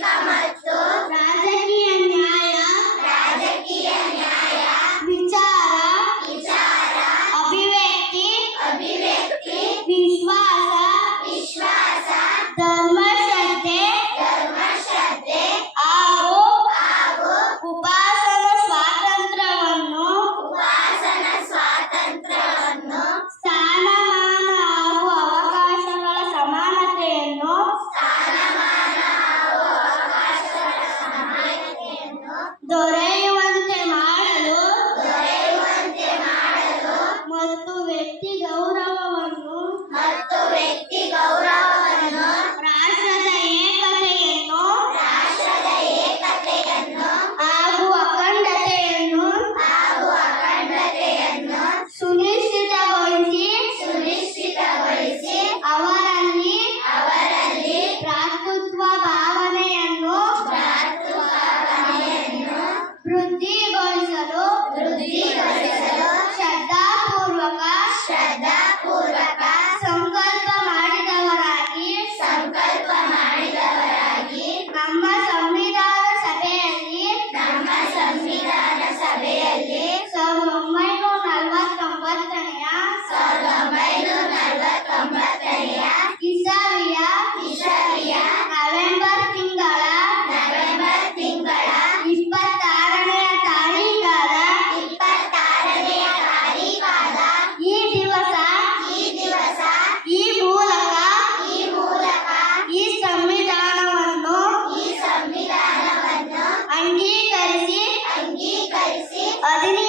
Jamás. They i Shada. അതിന്